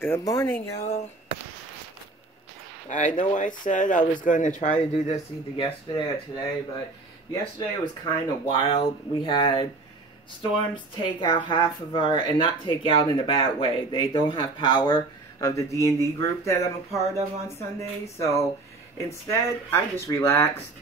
Good morning, y'all. I know I said I was going to try to do this either yesterday or today, but yesterday was kind of wild. We had storms take out half of our, and not take out in a bad way. They don't have power of the D&D group that I'm a part of on Sunday. So instead, I just relaxed.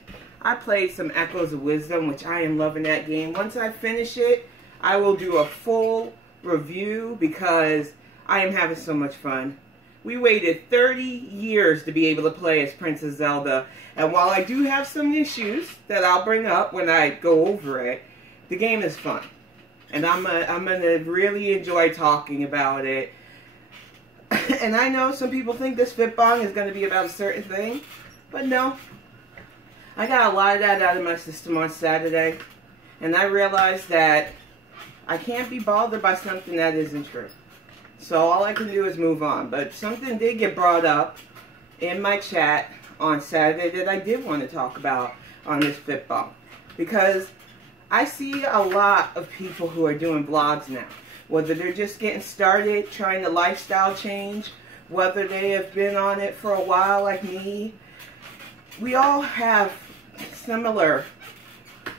I played some Echoes of Wisdom, which I am loving that game. Once I finish it, I will do a full review because I am having so much fun. We waited 30 years to be able to play as Princess Zelda, and while I do have some issues that I'll bring up when I go over it, the game is fun. And I'm gonna really enjoy talking about it. And I know some people think this FitBang is gonna be about a certain thing, but no. I got a lot of that out of my system on Saturday, and I realized that I can't be bothered by something that isn't true. So all I can do is move on. But something did get brought up in my chat on Saturday that I did want to talk about on this FitBang. Because I see a lot of people who are doing vlogs now. Whether they're just getting started, trying to lifestyle change, whether they have been on it for a while like me. We all have similar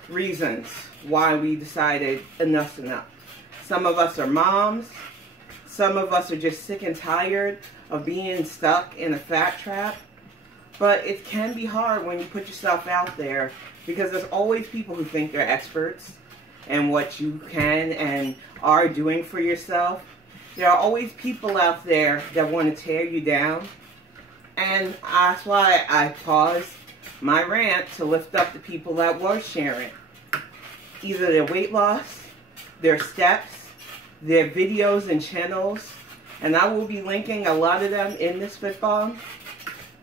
reasons why we decided enough's enough. Some of us are moms. Some of us are just sick and tired of being stuck in a fat trap. But it can be hard when you put yourself out there because there's always people who think they're experts in what you can and are doing for yourself. There are always people out there that want to tear you down. And that's why I paused my rant to lift up the people that were sharing either their weight loss, their steps, their videos and channels, and I will be linking a lot of them in this FitBang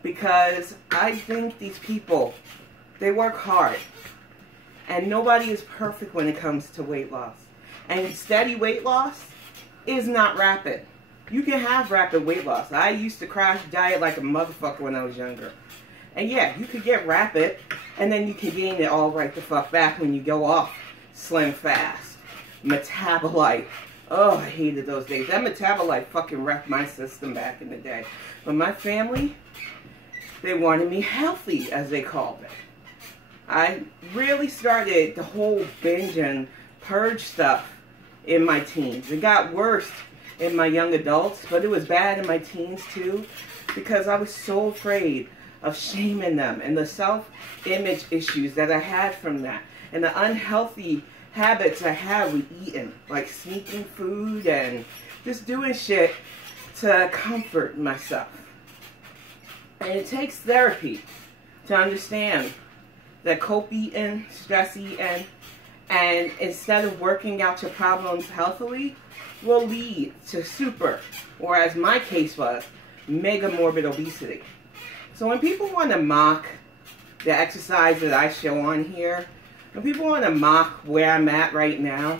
because I think these people, they work hard, and nobody is perfect when it comes to weight loss. And steady weight loss is not rapid. You can have rapid weight loss. I used to crash diet like a motherfucker when I was younger. And yeah, you could get rapid, and then you can gain it all right the fuck back when you go off slim fast. Metabolite. Oh, I hated those days. That Metabolite fucking wrecked my system back in the day. But my family, they wanted me healthy, as they called it. I really started the whole binge and purge stuff in my teens. It got worse in my young adults, but it was bad in my teens too, because I was so afraid of shaming them and the self-image issues that I had from that, and the unhealthy habits I had with eating, like sneaking food and just doing shit to comfort myself. And it takes therapy to understand that cope eating, stress eating, and instead of working out your problems healthily, will lead to super, or as my case was, mega morbid obesity. So when people want to mock the exercise that I show on here, when people want to mock where I'm at right now,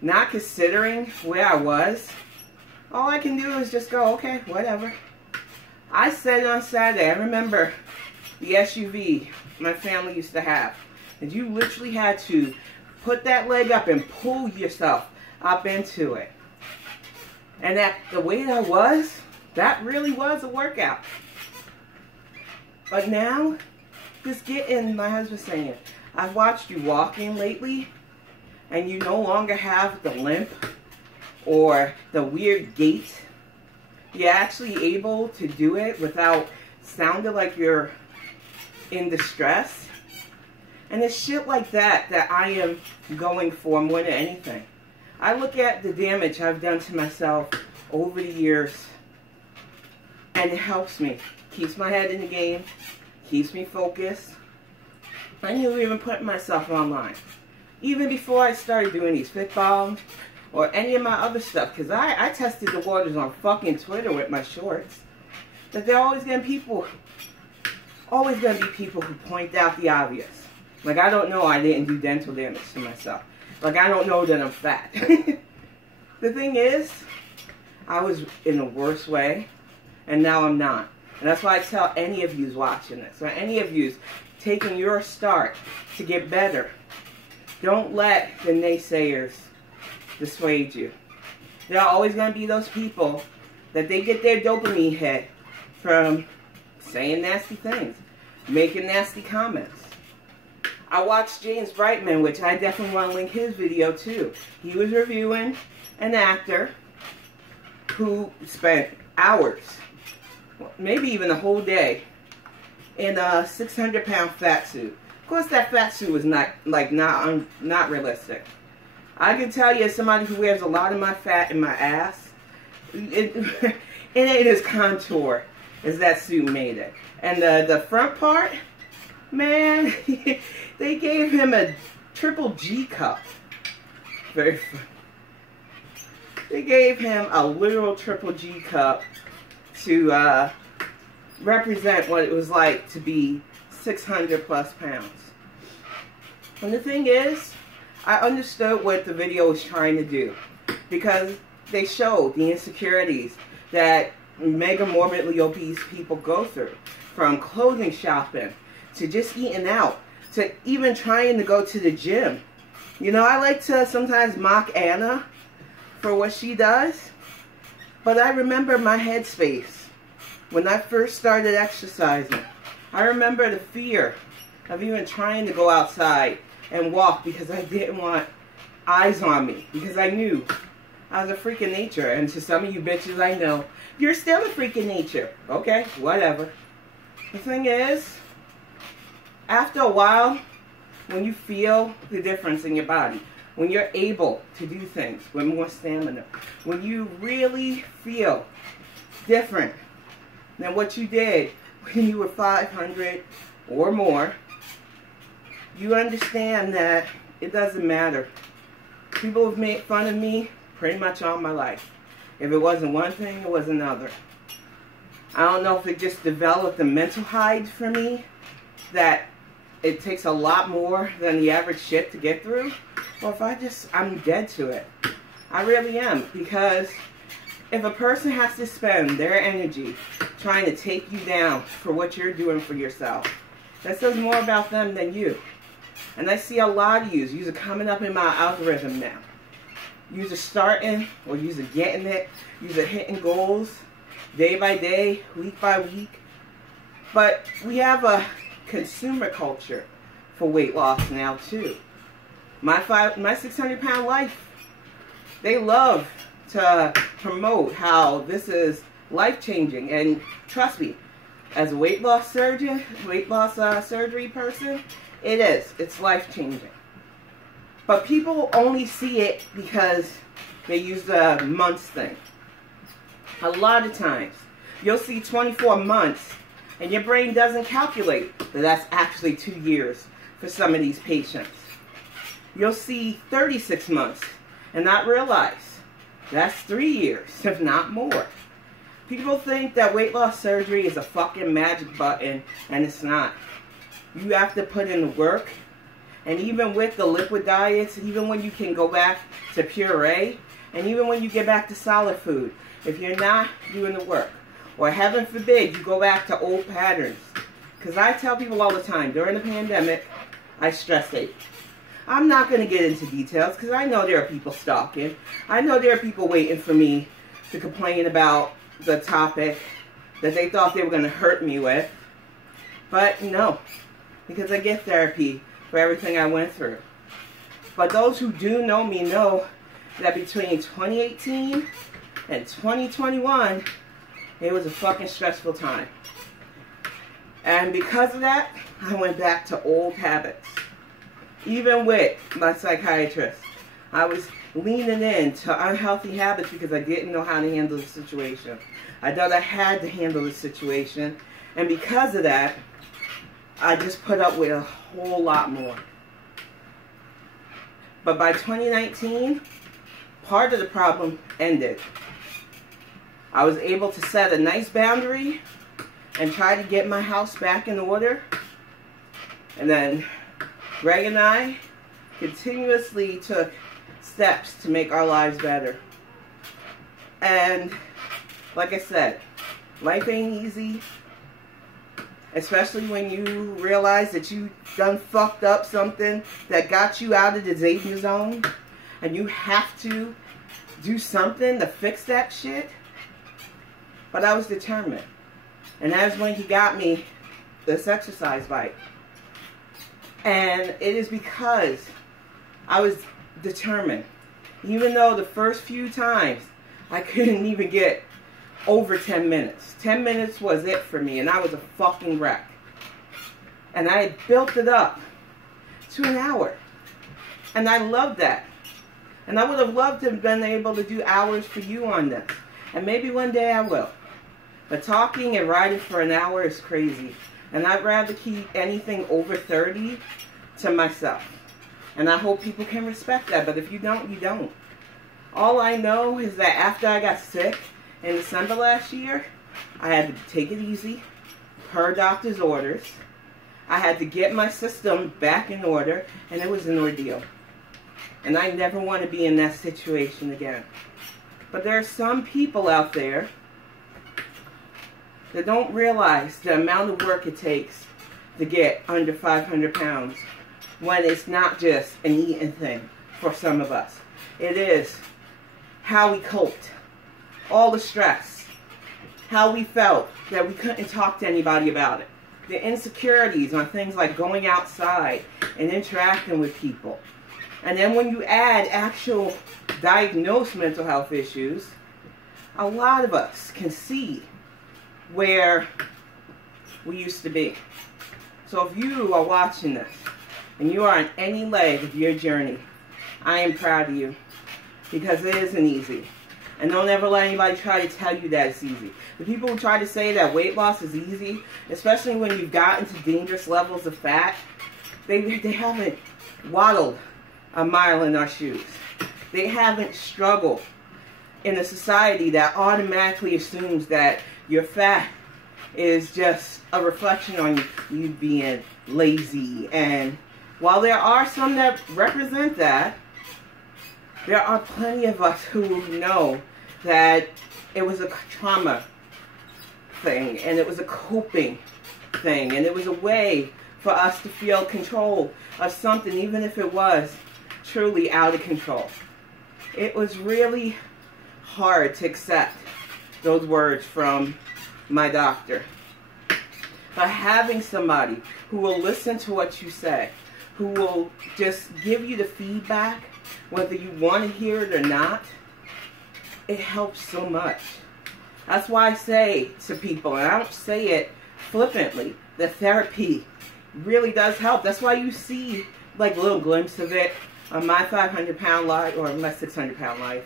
not considering where I was, all I can do is just go, okay, whatever. I said on Saturday, I remember the SUV my family used to have, and you literally had to put that leg up and pull yourself up into it. And at the weight I was, that really was a workout. But now, just getting, my husband saying, I've watched you walking lately, and you no longer have the limp or the weird gait. You're actually able to do it without sounding like you're in distress. And it's shit like that that I am going for more than anything. I look at the damage I've done to myself over the years, and it helps me. Keeps my head in the game, keeps me focused. I knew even putting myself online. Even before I started doing these FitBangs or any of my other stuff, because I tested the waters on fucking Twitter with my shorts, that there are always going to be people who point out the obvious. Like, I don't know I didn't do dental damage to myself. Like, I don't know that I'm fat. The thing is, I was in a worse way, and now I'm not. And that's why I tell any of you watching this, or any of you taking your start to get better, don't let the naysayers dissuade you. There are always going to be those people that they get their dopamine hit from saying nasty things, making nasty comments. I watched James Brightman, which I definitely want to link his video too. He was reviewing an actor who spent hours, maybe even a whole day, in a 600-pound fat suit. Of course, that fat suit was not realistic. I can tell you, as somebody who wears a lot of my fat in my ass, it ain't as contour as that suit made it. And the front part, man, they gave him a triple G cup. Very funny. They gave him a literal triple G cup to represent what it was like to be 600 plus pounds. And the thing is, I understood what the video was trying to do, because they showed the insecurities that mega morbidly obese people go through, from clothing shopping to just eating out to even trying to go to the gym. You know, I like to sometimes mock Anna for what she does, but I remember my headspace when I first started exercising. I remember the fear of even trying to go outside and walk because I didn't want eyes on me, because I knew I was a freak of nature. And to some of you bitches I know, you're still a freak of nature. Okay, whatever. The thing is, after a while, when you feel the difference in your body, when you're able to do things with more stamina, when you really feel different than what you did when you were 500 or more, you understand that it doesn't matter. People have made fun of me pretty much all my life. If it wasn't one thing, it was another. I don't know if it just developed a mental hide for me that it takes a lot more than the average shit to get through, or if I'm dead to it. I really am, because if a person has to spend their energy trying to take you down for what you're doing for yourself, that says more about them than you. And I see a lot of yous are coming up in my algorithm now. Yous are starting, or yous are getting it, yous are hitting goals day by day, week by week. But we have a consumer culture for weight loss now too. My 600-pound life, they love to promote how this is life-changing, and trust me, as a weight loss surgeon, surgery person, it is. It's life-changing. But people only see it because they use the months thing. A lot of times, you'll see 24 months, and your brain doesn't calculate that that's actually 2 years for some of these patients. You'll see 36 months and not realize that's 3 years, if not more. People think that weight loss surgery is a fucking magic button, and it's not. You have to put in the work, and even with the liquid diets, even when you can go back to puree, and even when you get back to solid food, if you're not doing the work, or heaven forbid, you go back to old patterns. Because I tell people all the time, during the pandemic, I stress ate. I'm not going to get into details, because I know there are people stalking. I know there are people waiting for me to complain about the topic that they thought they were going to hurt me with. But no, because I get therapy for everything I went through. But those who do know me know that between 2018 and 2021, it was a fucking stressful time. And because of that, I went back to old habits. Even with my psychiatrist, I was leaning into unhealthy habits because I didn't know how to handle the situation. I thought I had to handle the situation. And because of that, I just put up with a whole lot more. But by 2019, part of the problem ended. I was able to set a nice boundary and try to get my house back in order. And then Greg and I continuously took steps to make our lives better. And like I said, life ain't easy. Especially when you realize that you done fucked up something that got you out of the danger zone. And you have to do something to fix that shit. But I was determined. And that's when he got me this exercise bike. And it is because I was determined. Even though the first few times I couldn't even get over 10 minutes. 10 minutes was it for me, and I was a fucking wreck. And I built it up to an hour. And I loved that. And I would have loved to have been able to do hours for you on this. And maybe one day I will. But talking and writing for an hour is crazy. And I'd rather keep anything over 30 to myself. And I hope people can respect that. But if you don't, you don't. All I know is that after I got sick in December last year, I had to take it easy, per doctor's orders. I had to get my system back in order, and it was an ordeal. And I never want to be in that situation again. But there are some people out there that don't realize the amount of work it takes to get under 500 pounds when it's not just an eating thing for some of us. It is how we coped, all the stress, how we felt that we couldn't talk to anybody about it, the insecurities on things like going outside and interacting with people. And then when you add actual diagnosed mental health issues, a lot of us can see where we used to be. So if you are watching this and you are on any leg of your journey, I am proud of you, because it isn't easy. And don't ever let anybody try to tell you that it's easy. The people who try to say that weight loss is easy, especially when you've gotten to dangerous levels of fat, they haven't waddled a mile in our shoes. They haven't struggled in a society that automatically assumes that your fat is just a reflection on you being lazy. And while there are some that represent that, there are plenty of us who know that it was a trauma thing, and it was a coping thing, and it was a way for us to feel control of something, even if it was truly out of control. It was really hard to accept those words from my doctor. But having somebody who will listen to what you say, who will just give you the feedback, whether you want to hear it or not, it helps so much. That's why I say to people, and I don't say it flippantly, that therapy really does help. That's why you see like little glimpses of it on my 500-pound life or my 600-pound life.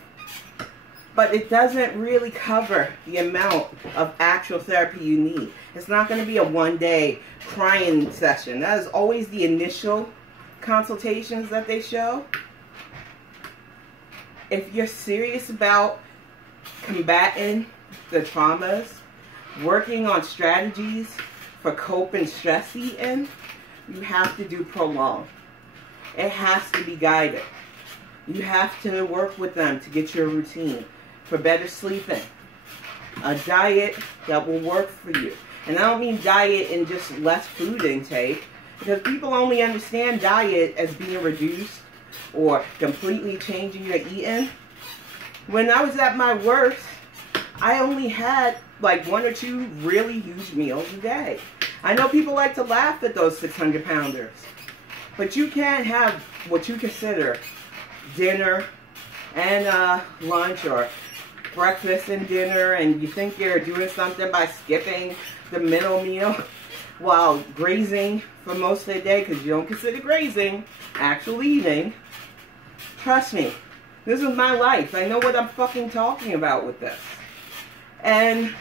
But it doesn't really cover the amount of actual therapy you need. It's not going to be a one-day crying session. That is always the initial consultations that they show. If you're serious about combating the traumas, working on strategies for coping stress eating, you have to do prolonged. It has to be guided. You have to work with them to get your routine for better sleeping, a diet that will work for you. And I don't mean diet in just less food intake, because people only understand diet as being reduced or completely changing your eating. When I was at my worst, I only had like 1 or 2 really huge meals a day. I know people like to laugh at those 600-pounders, but you can't have what you consider dinner and lunch, or breakfast and dinner, and you think you're doing something by skipping the middle meal while grazing for most of the day, because you don't consider grazing actual eating. Trust me, this is my life. I know what I'm fucking talking about with this. And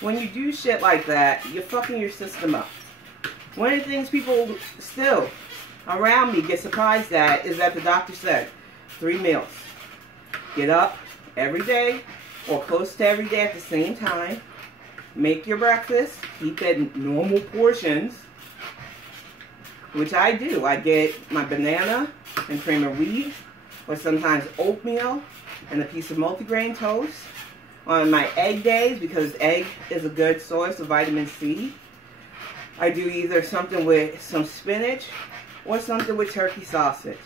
when you do shit like that, you're fucking your system up. One of the things people still around me get surprised at is that the doctor said 3 meals. Get up every day or close to every day at the same time. Make your breakfast. Keep it in normal portions, which I do. I get my banana and cream of wheat, or sometimes oatmeal and a piece of multigrain toast. On my egg days, because egg is a good source of vitamin C, I do either something with some spinach or something with turkey sausage.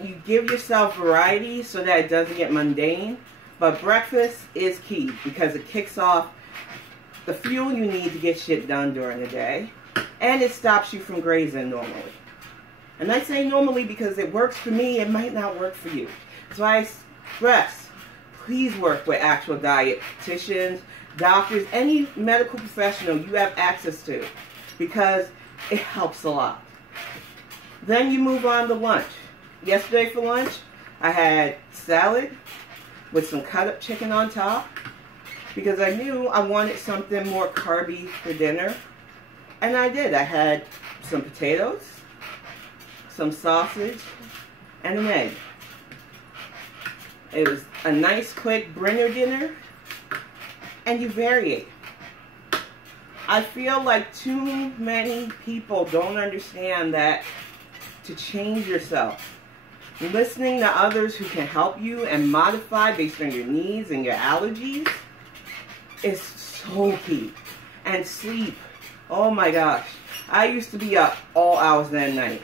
You give yourself variety so that it doesn't get mundane, But breakfast is key because it kicks off the fuel you need to get shit done during the day. And it stops you from grazing normally. And I say normally because it works for me, it might not work for you. So I stress, please work with actual dietitians, doctors, any medical professional you have access to, because it helps a lot. Then you move on to lunch. Yesterday for lunch, I had salad with some cut up chicken on top, because I knew I wanted something more carby for dinner. And I did. I had some potatoes, some sausage, and an egg. It was a nice quick Brenner dinner, and you vary it. I feel like too many people don't understand that to change yourself, listening to others who can help you and modify based on your needs and your allergies is so key. And sleep. Oh my gosh. I used to be up all hours of the night.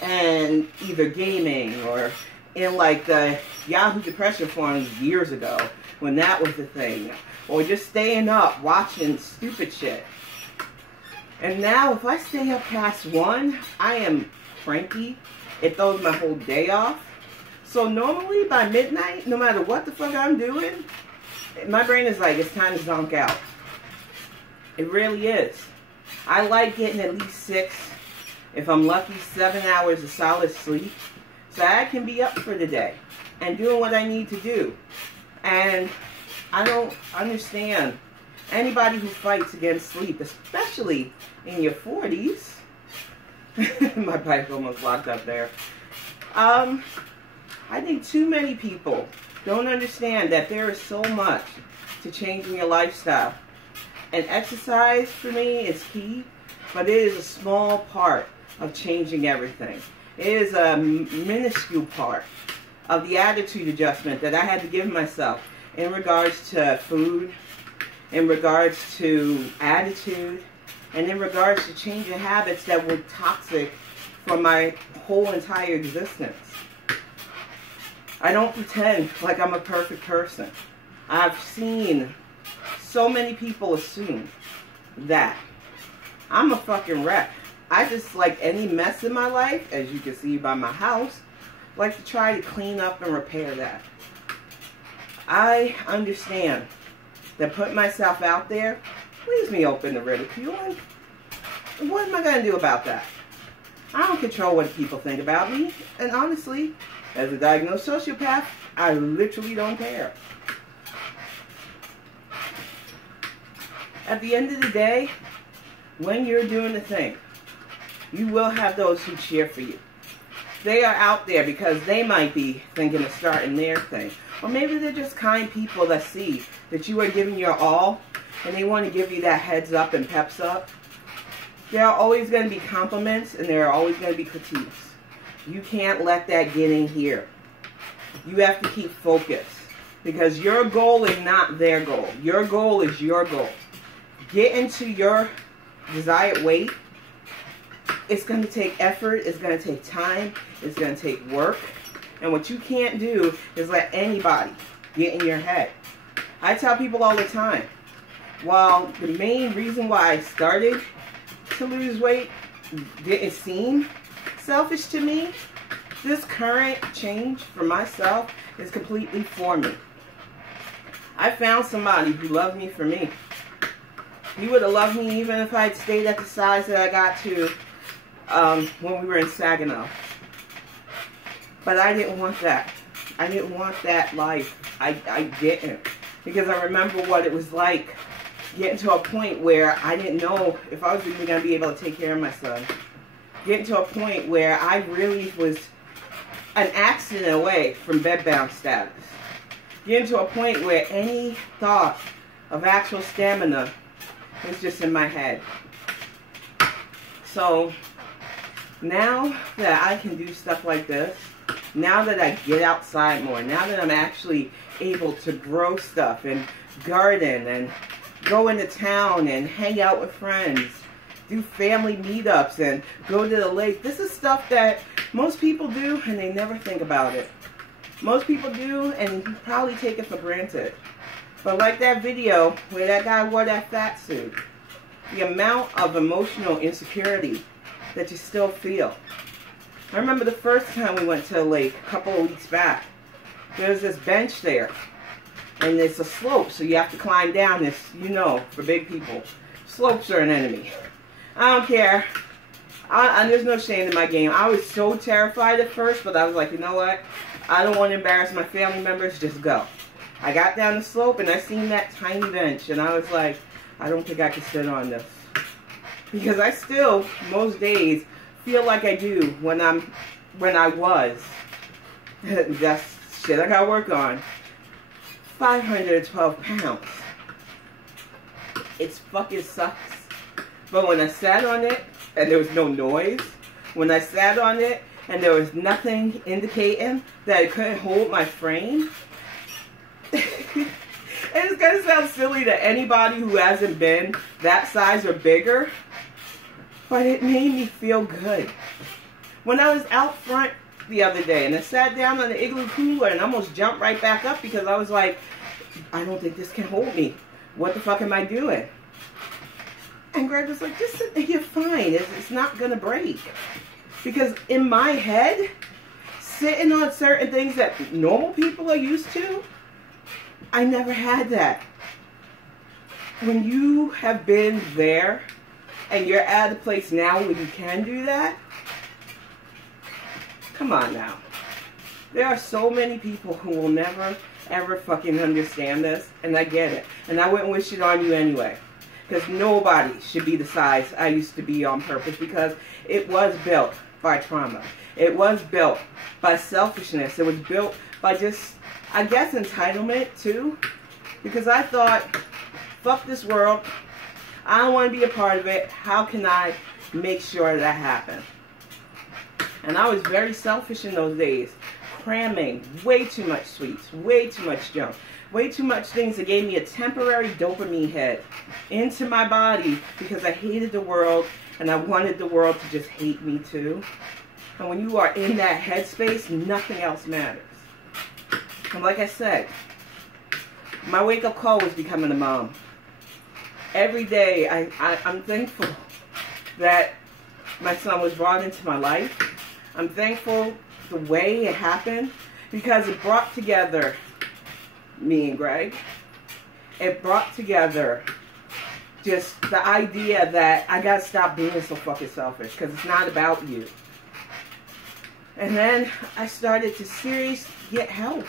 And either gaming or in like the Yahoo Depression forums years ago when that was the thing. Or just staying up watching stupid shit. And now if I stay up past 1, I am cranky. It throws my whole day off. So normally by midnight, no matter what the fuck I'm doing, my brain is like, it's time to zonk out. It really is. I like getting at least 6, if I'm lucky, 7 hours of solid sleep, so I can be up for the day and doing what I need to do. And I don't understand anybody who fights against sleep, especially in your 40s. My bike almost locked up there. I think too many people don't understand that there is so much to changing your lifestyle. And exercise, for me, is key, but it is a small part of changing everything. It is a minuscule part of the attitude adjustment that I had to give myself in regards to food, in regards to attitude, and in regards to changing habits that were toxic for my whole entire existence. I don't pretend like I'm a perfect person. I've seen so many people assume that I'm a fucking wreck. I just, like any mess in my life, as you can see by my house, like to try to clean up and repair that. I understand that putting myself out there leaves me open to ridicule, and what am I going to do about that? I don't control what people think about me, and honestly, as a diagnosed sociopath, I literally don't care. At the end of the day, when you're doing the thing, you will have those who cheer for you. They are out there because they might be thinking of starting their thing. Or maybe they're just kind people that see that you are giving your all and they want to give you that heads up and peps up. There are always going to be compliments and there are always going to be critiques. You can't let that get in here. You have to keep focused because your goal is not their goal. Your goal is your goal. Get into your desired weight. It's going to take effort. It's going to take time. It's going to take work. And what you can't do is let anybody get in your head. I tell people all the time, while the main reason why I started to lose weight didn't seem selfish to me, this current change for myself is completely for me. I found somebody who loved me for me. He would have loved me even if I had stayed at the size that I got to when we were in Saginaw. But I didn't want that. I didn't want that life. I didn't. Because I remember what it was like getting to a point where I didn't know if I was even going to be able to take care of my son. Getting to a point where I really was an accident away from bedbound status. Getting to a point where any thought of actual stamina was just in my head. So now that I can do stuff like this, now that I get outside more, now that I'm actually able to grow stuff and garden and go into town and hang out with friends, do family meetups and go to the lake. This is stuff that most people do and they never think about it. Most people do, and you probably take it for granted. But like that video where that guy wore that fat suit, the amount of emotional insecurity that you still feel. I remember the first time we went to the lake a couple of weeks back. There was this bench there, and it's a slope, so you have to climb down this, you know, for big people. Slopes are an enemy. I don't care. There's no shame in my game. I was so terrified at first, but I was like, you know what? I don't want to embarrass my family members, just go. I got down the slope, and I seen that tiny bench, and I was like, I don't think I can sit on this. Because I still, most days, feel like I do when I was. That's shit I gotta work on. 512 pounds. It fucking sucks. But when I sat on it, and there was no noise, when I sat on it, and there was nothing indicating that it couldn't hold my frame, and it's gonna sound silly to anybody who hasn't been that size or bigger, but it made me feel good. When I was out front the other day and I sat down on the igloo cooler and almost jumped right back up because I was like, I don't think this can hold me. What the fuck am I doing? And Greg was like, just sit there, you're fine. It's not gonna break. Because in my head, sitting on certain things that normal people are used to, I never had that. When you have been there and you're at a place now where you can do that, come on now. There are so many people who will never, ever fucking understand this, and I get it. And I wouldn't wish it on you anyway. Because nobody should be the size I used to be on purpose, because it was built by trauma. It was built by selfishness. It was built by just, I guess, entitlement too. Because I thought, fuck this world. I don't want to be a part of it. How can I make sure that happens? And I was very selfish in those days. Cramming way too much sweets, way too much junk, way too much things that gave me a temporary dopamine hit into my body because I hated the world and I wanted the world to just hate me too. And when you are in that headspace, nothing else matters. And like I said, my wake-up call was becoming a mom. Every day, I'm thankful that my son was brought into my life. I'm thankful the way it happened because it brought together me and Greg. It brought together just the idea that I gotta stop being so fucking selfish because it's not about you. And then I started to seriously get help.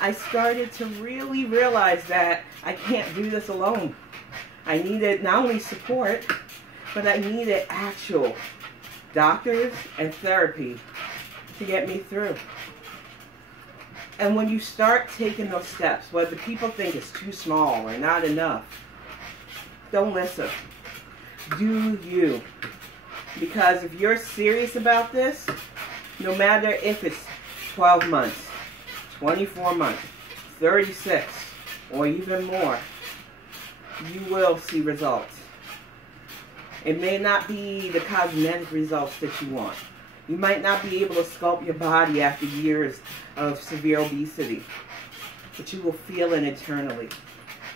I started to really realize that I can't do this alone. I needed not only support, but I needed actual doctors and therapy to get me through. And when you start taking those steps, whether people think it's too small or not enough, don't listen. Do you. Because if you're serious about this, no matter if it's 12 months, 24 months, 36, or even more, you will see results. It may not be the cosmetic results that you want. You might not be able to sculpt your body after years of severe obesity, but you will feel it internally.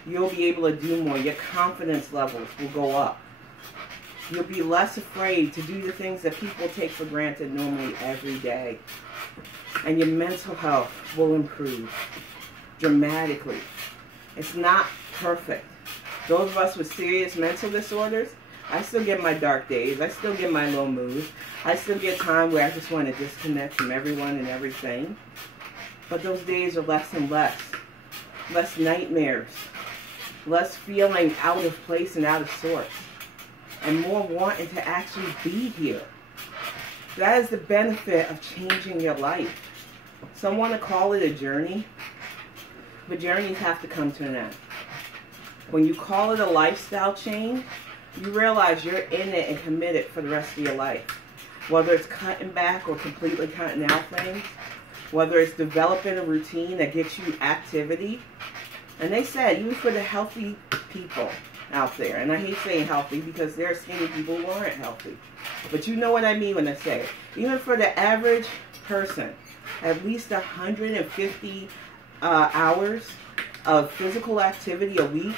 You'll be able to do more. Your confidence levels will go up. You'll be less afraid to do the things that people take for granted normally every day. And your mental health will improve dramatically. It's not perfect. Those of us with serious mental disorders, I still get my dark days. I still get my low moods. I still get time where I just want to disconnect from everyone and everything. But those days are less and less. Less nightmares. Less feeling out of place and out of sorts. And more wanting to actually be here. That is the benefit of changing your life. Some want to call it a journey, but journeys have to come to an end. When you call it a lifestyle change, you realize you're in it and committed for the rest of your life. Whether it's cutting back or completely cutting out things, whether it's developing a routine that gets you activity. And they said, even for the healthy people out there, and I hate saying healthy because there are skinny people who aren't healthy. But you know what I mean when I say it. Even for the average person at least 150 hours of physical activity a week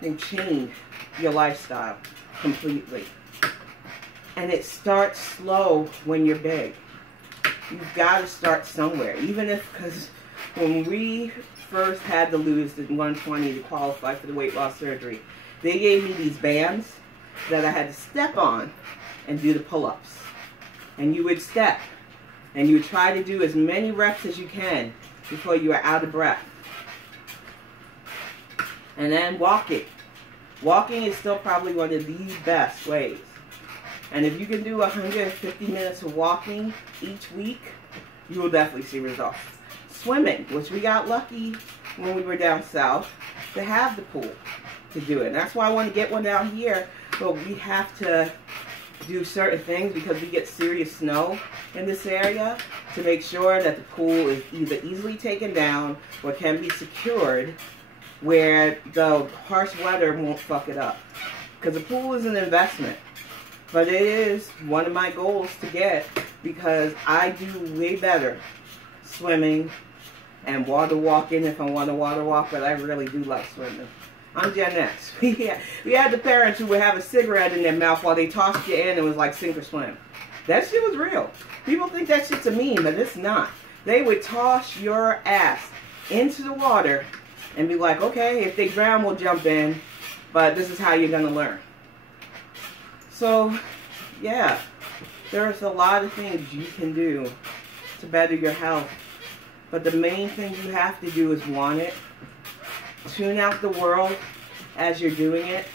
can change your lifestyle completely. And it starts slow when you're big. You've got to start somewhere. Even if, because when we first had to lose the 120 to qualify for the weight loss surgery, they gave me these bands that I had to step on and do the pull-ups. And you would step, and you would try to do as many reps as you can before you are out of breath. And then walking. Walking is still probably one of the best ways. And if you can do 150 minutes of walking each week, you will definitely see results. Swimming, which we got lucky when we were down south to have the pool to do it. And that's why I want to get one down here, but we have to do certain things because we get serious snow in this area to make sure that the pool is either easily taken down or can be secured where the harsh weather won't fuck it up. Because the pool is an investment. But it is one of my goals to get because I do way better swimming and water walking if I want to water walk, but I really do like swimming. I'm Gen X. We had the parents who would have a cigarette in their mouth while they tossed you in and it was like sink or swim. That shit was real. People think that shit's a meme, but it's not. They would toss your ass into the water and be like, okay, if they drown, we'll jump in, but this is how you're going to learn. So, yeah, there's a lot of things you can do to better your health. But the main thing you have to do is want it. Tune out the world as you're doing it.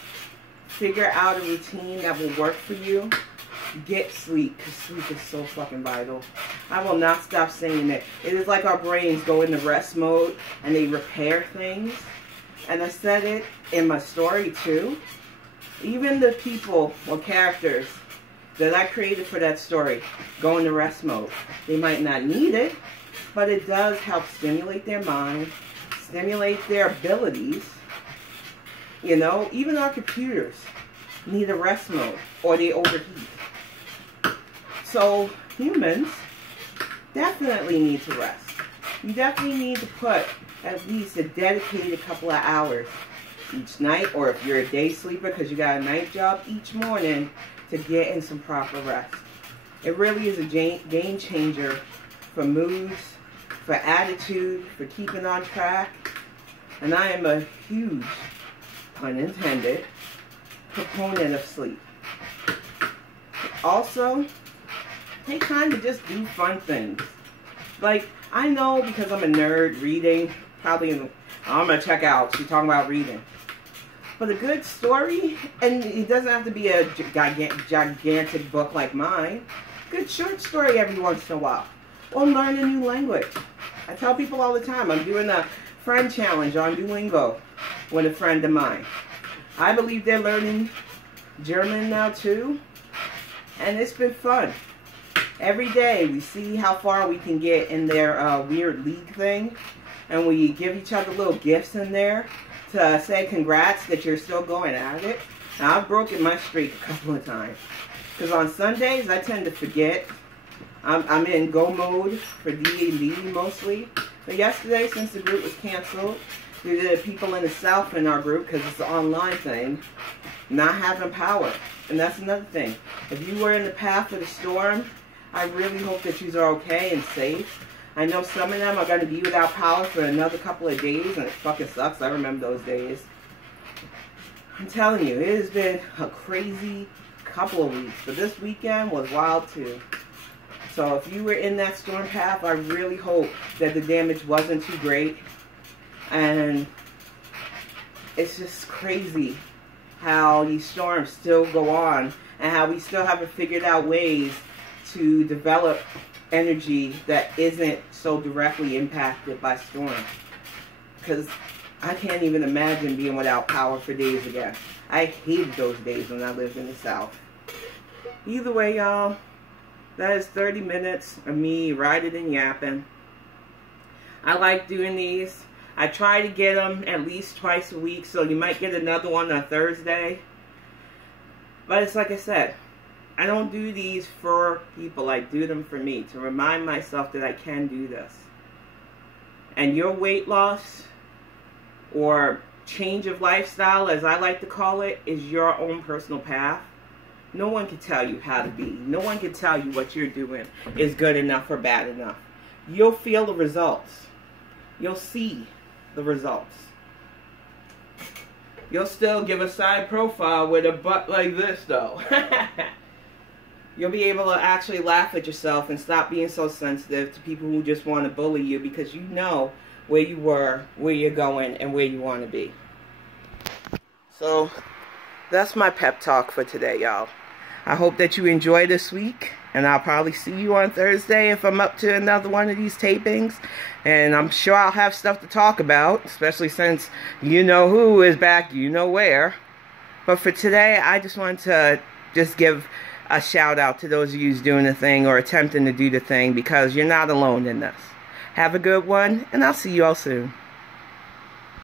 Figure out a routine that will work for you. Get sleep, because sleep is so fucking vital. I will not stop saying it. It is like our brains go into rest mode and they repair things. And I said it in my story too. Even the people or characters that I created for that story go into rest mode. They might not need it, but it does help stimulate their mind, stimulate their abilities. You know, even our computers need a rest mode or they overheat. So humans definitely need to rest. You definitely need to put at least a dedicated couple of hours each night, or if you're a day sleeper because you got a night job, each morning to get in some proper rest. It really is a game changer for moods, for attitude, for keeping on track. And I am a huge, pun intended, proponent of sleep. Also, take time to just do fun things. Like, I know because I'm a nerd, reading, probably, I'm going to check out, she's talking about reading. But a good story, and it doesn't have to be a gigantic book like mine. Good short story every once in a while. Or learn a new language. I tell people all the time, I'm doing a friend challenge on Duolingo with a friend of mine. I believe they're learning German now too. And it's been fun. Every day we see how far we can get in their weird league thing. And we give each other little gifts in there to say congrats that you're still going at it. Now, I've broken my streak a couple of times. Because on Sundays, I tend to forget. I'm in go mode for D&D mostly. But yesterday, since the group was canceled, due to the people in the South in our group, because it's an online thing, not having power. And that's another thing. If you were in the path of the storm, I really hope that you are okay and safe. I know some of them are going to be without power for another couple of days, and it fucking sucks. I remember those days. I'm telling you, it has been a crazy couple of weeks, but this weekend was wild too. So if you were in that storm path, I really hope that the damage wasn't too great. And it's just crazy how these storms still go on and how we still haven't figured out ways to develop energy that isn't so directly impacted by storms. Because I can't even imagine being without power for days again. I hated those days when I lived in the South. Either way, y'all, that is 30 minutes of me riding and yapping. I like doing these. I try to get them at least twice a week, so you might get another one on Thursday. But it's like I said, I don't do these for people. I do them for me, to remind myself that I can do this. And your weight loss, or change of lifestyle, as I like to call it, is your own personal path. No one can tell you how to be. No one can tell you what you're doing is good enough or bad enough. You'll feel the results. You'll see the results. You'll still give a side profile with a butt like this, though. You'll be able to actually laugh at yourself and stop being so sensitive to people who just want to bully you, because you know where you were, where you're going, and where you want to be. So, that's my pep talk for today, y'all. I hope that you enjoy this week, and I'll probably see you on Thursday if I'm up to another one of these tapings. And I'm sure I'll have stuff to talk about, especially since you know who is back, you know where. But for today, I just want to just give a shout out to those of you who's doing the thing or attempting to do the thing, because you're not alone in this. Have a good one, and I'll see you all soon.